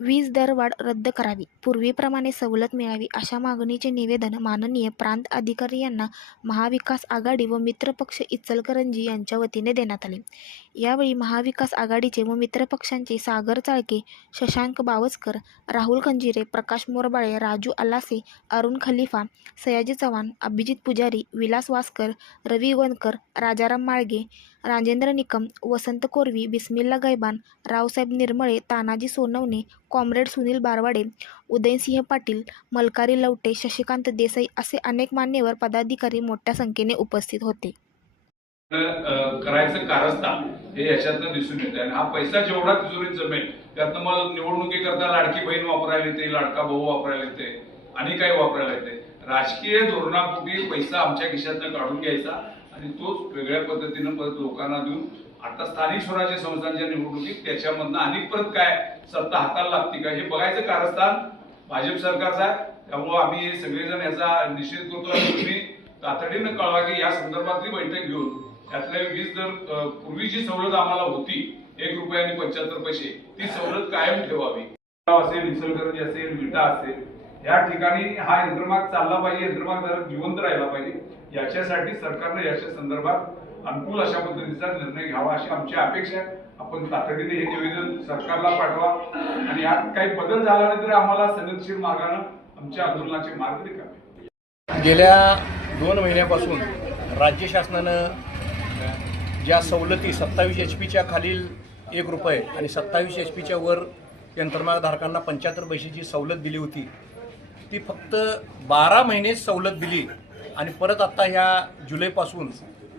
वीज दरवाढ रद्द करावी. पूर्वीप्रमाणे सवलत मिळावी अशा मागणीचे निवेदन माननीय प्रांत अधिकारी यांना महाविकास आघाडी व मित्रपक्ष इचलकरंजी यांच्या वतीने देण्यात आले. यावेळी महाविकास आघाडीचे व मित्रपक्षांचे सागर चाळके शशांक बावस्कर राहुल खंजिरे प्रकाश मोरबाळे राजू अलासे अरुण खलिफा सयाजी चव्हाण अभिजित पुजारी विलास वासकर रवी गोंदकर राजाराम माळगे राजेंद्र निकम वसंत कोरवी बिस्मिल्ला गैबान रावसाहेब निर्मळे तानाजी सोनवणे कॉम्रेड सुनील बारवाडे उदयसिंह पाटील मलकारी लवटे शशिकांत देसाई असे अनेक मान्यवर पदाधिकारी मोठ्या संख्येने उपस्थित होते. करायचं कारस्ता हे याच्यातनं दिसून येते आणि हा पैसा जेवढा तिजोरीत जमेल त्यातनं मला निवडणुकीकरता लाडकी बहीण वापरायला येते लाडका भाऊ वापरायला येते आणि काही वापरायला येते. राजकीय धोरणापोटी पैसा आमच्या खिशातनं काढून घ्यायचा आणि तोच वेगळ्या पद्धतीनं परत लोकांना देऊन आता स्थानिक स्वराज्य संस्थांच्या निवडणुकीत त्याच्यामधनं आणि परत काय सत्ता हाताला लागते का? हे बघायचं कारस्थान भाजप सरकारचा आहे. त्यामुळं आम्ही सगळेजण याचा निषेध करतो आणि तुम्ही तातडीनं कळवा की या संदर्भातली बैठक घेऊन त्यातल्या वीज दर पूर्वीची पूर्वी जी सवलत आम्हाला होती एक रुपये आणि पंच्याहत्तर पैसे ती सवलत कायम ठेवावी. असेल इचलकरंजी असेल विटा असेल या ठिकाणी हा यंत्रमाग चालला पाहिजे यंत्रमाग जरा जिवंत राहिला पाहिजे. याच्यासाठी सरकारनं याच्या संदर्भात अनुकूल अशा पद्धतीचा निर्णय घ्यावा अशी आमची अपेक्षा आहे. आपण तातडीने हे निवेदन सरकारला पाठवा. आणि यात काही बदल झाला नाही तर आम्हाला सनदशीर मार्गानं आमच्या आंदोलनाचे मार्ग रिकामे गेल्या दोन महिन्यापासून राज्य शासनानं ज्या सवलती सत्तावीस एच पीच्या खालील एक रुपये आणि सत्तावीस एच पीच्या वर यंत्रमागधारकांना पंच्याहत्तर पैशाची सवलत दिली होती ती फक्त बारा महिने सवलत दिली आणि परत आता ह्या जुलैपासून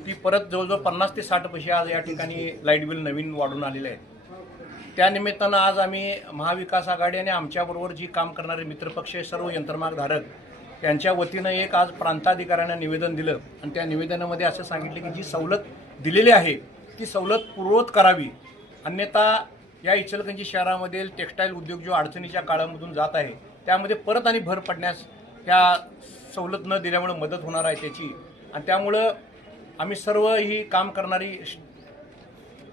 ती परत जवळजवळ पन्नास ते साठ पैसे आज या ठिकाणी लाइट बिल नवीन वाढून आलेले आहेत. त्यानिमित्तानं आज आम्ही महाविकास आघाडी आणि आमच्याबरोबर जी काम करणारे मित्रपक्ष सर्व यंत्रमागधारक यांच्या वतीनं एक आज प्रांताधिकाऱ्यांना निवेदन दिलं. आणि त्या निवेदनामध्ये असं सांगितलं की जी सवलत दिलेली आहे ती सवलत पूर्ववत करावी. अन्यथा या इचलकंजी शहरामधील टेक्स्टाईल उद्योग जो अडचणीच्या काळामधून जात आहे त्यामध्ये परत आणि भर पडण्यास त्या सवलत न दिल्यामुळे मदत होणार आहे त्याची. आणि त्यामुळं आम्ही सर्व ही काम करणारी श-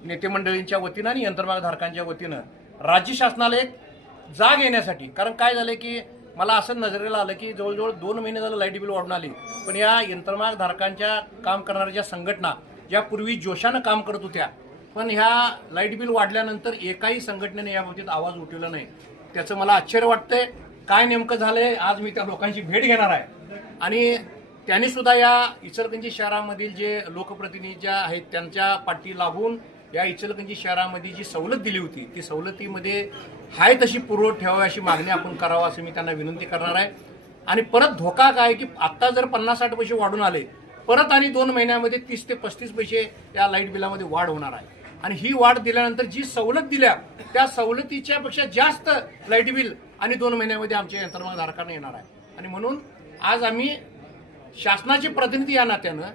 नेते मंडळींच्या वतीनं आणि यंत्रमागधारकांच्या वतीनं राज्य शासनाला एक जाग येण्यासाठी कारण काय झालं की मला असं नजरेला आलं की जवळजवळ दोन महिने झालं लाइट बिल वाढून आली पण या यंत्रमागधारकांच्या काम करणाऱ्या ज्या संघटना ज्या पूर्वी जोशानं काम करत होत्या पण ह्या लाइट बिल वाढल्यानंतर एकाही संघटनेने याबाबतीत आवाज उठवला नाही. त्याचं मला आश्चर्य वाटतंय. काय नेमकं झालंय आज मी त्या लोकांची भेट घेणार आहे. आणि त्यांनी सुद्धा या इचलकंजी शहरामधील जे लोकप्रतिनिधी ज्या आहेत त्यांच्या पाठी लागून या इचलकंजी शहरामध्ये जी सवलत दिली होती ती सवलतीमध्ये हाय तशी पुरवठ ठेवावी अशी मागणी आपण करावं असं मी त्यांना विनंती करणार आहे. आणि परत धोका काय की आत्ता जर पन्नास साठ पैसे वाढून आले परत आणि दोन महिन्यामध्ये तीस ते पस्तीस पैसे या लाइट बिलामध्ये वाढ होणार आहे. आणि ही वाढ दिल्यानंतर जी सवलत दिल्या त्या सवलतीच्या पेक्षा जास्त लाइट बिल आणि दोन महिन्यामध्ये आमच्या यंत्रमागधारकांना येणार आहे. आणि म्हणून आज आम्ही शासनाचे प्रतिनिधी या नात्यानं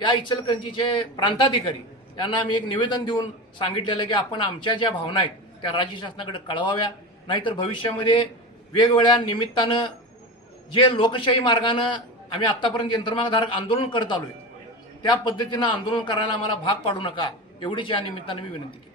या इचलकरंजीचे प्रांताधिकारी यांना आम्ही एक निवेदन देऊन सांगितलेलं की आपण आमच्या ज्या भावना आहेत त्या राज्य शासनाकडे कळवाव्या. नाहीतर भविष्यामध्ये वेगवेगळ्या निमित्तानं जे लोकशाही मार्गानं आम्ही आत्तापर्यंत यंत्रमागधारक आंदोलन करत आलो आहे त्या पद्धतीनं आंदोलन करायला आम्हाला भाग पाडू नका. एवढीच या निमित्तानं मी विनंती केली.